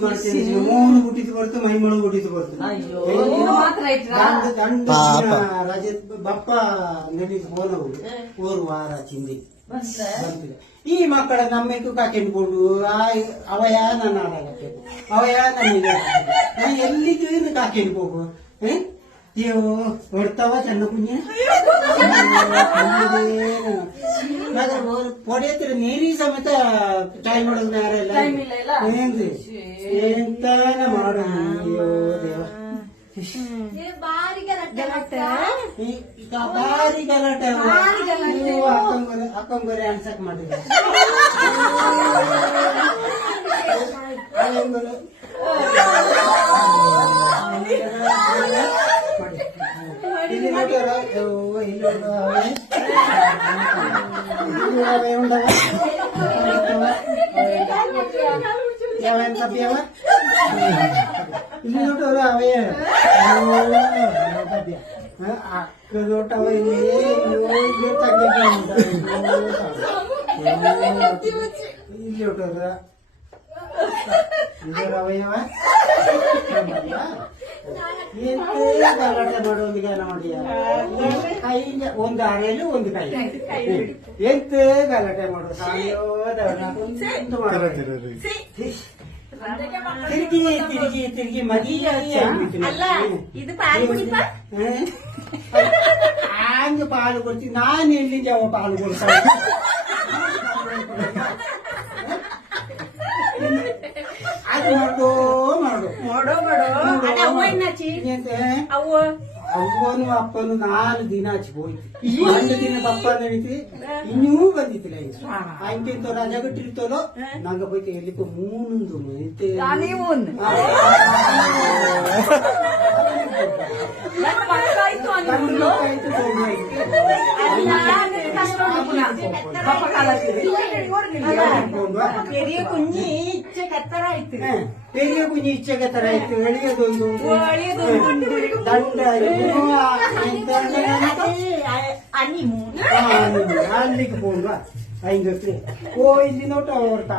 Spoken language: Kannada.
ಮೂರು ಬುಟ್ಟಿದ್ದು ಬರ್ತು ಮೈಮೂಳು ಬುಟ್ಟಿದ್ದು ಬರ್ತು ರಜೆ ಬಪ್ಪ ನಡೀತು ಹೋನವು ಓರು ವಾರ ಚಿಂದಿ ಬಂತಿದೆ ಈ ಮಕ್ಕಳ ನಮ್ಮೆಕ್ಕು ಕಾಕೆಂಡ್ಕೊಂಡು ಅವಯ ನನ್ನ ಆಡಾಗಕ್ಕೆ ಅವಯ ನನಗೆ ಎಲ್ಲಿದ್ದು ಕಾಕೆಂಡ್ ಹೋಗು ಅಯ್ಯೋ ಹೊಡ್ತಾವ ಚೆನ್ನ ಕುഞ്ഞ് ಪೊಡೆಯತ್ರ ನೀರಿ ಸಮೇತ ಟೈಮ್ ಮಾಡೋದು ಯಾರೆಲ್ಲ ಏನ್ರಿ ಎಂತಾನ ಮಾಡೋದು ಅಯ್ಯೋ ದೇವ ಬಾರಿ ಗಲಾಟೆ ಅಕ್ಕಂಗೊರೆ ಅನ್ಸಕ್ ಮಾಡಿದ್ರೆ ಇಲ್ಲಿ ನೋಡ್ಯಾರ ಇಲ್ಲಿ ఉండవా ಇಲ್ಲಿ ನೋಡ್ರ ಅವೇ ಅಕ್ಕ ನೋಟವ ಇಲ್ಲಿ ಇಲ್ಲಿ ನೋಡ್ರ ಅವಯವ ಗಲಾಟೆ ಮಾಡೋದು ನೋಡಿ ಕೈ ಒಂದು ಅರೆಯಲು ಒಂದು ಕೈ ಎಂತ ಗಲಾಟೆ ಮಾಡೋದು ತಿರುಗಿ ತಿರುಗಿ ತಿರುಗಿ ಮದಿಗೆ ಹಂಗೆ ಪಾಲು ಕೊಡ್ತೀನಿ ನಾನು ಎಲ್ಲಿಂದ ಯಾವ ಪಾಲು ಕೊಡ್ತಾರೆ ಅದು ಮಾಡು ಅವ್ವನು ಅಪ್ಪನು 4 ದಿನ ಹಚ್ಚಿపోయి 2 ದಿನ ಪಪ್ಪ ನಡೀತಿ ಇನ್ನೂ ಬಂದಿತ್ತಿಲ್ಲ ಅಂಕಿಂತ ರಜಾ ಕಟ್ಟಿರ್ತಲೋ ನಂಗ ಹೋಯ್ತು ಎಲ್ಲಿಗೂ 3 ಮೈತೆ பெரிய குഞ്ഞி இச்சக்கத்தர ஆயிட்டு பெரிய குഞ്ഞി இச்சக்கத்தர ஆயிட்டு ಎಳೆಯದೊಂದು ದಂಡ ಅಲ್ಲಿಗೆ போடுவா ஐந்து ஓ ಇಲ್ಲಿ ನೋಟ ಹೊರಟ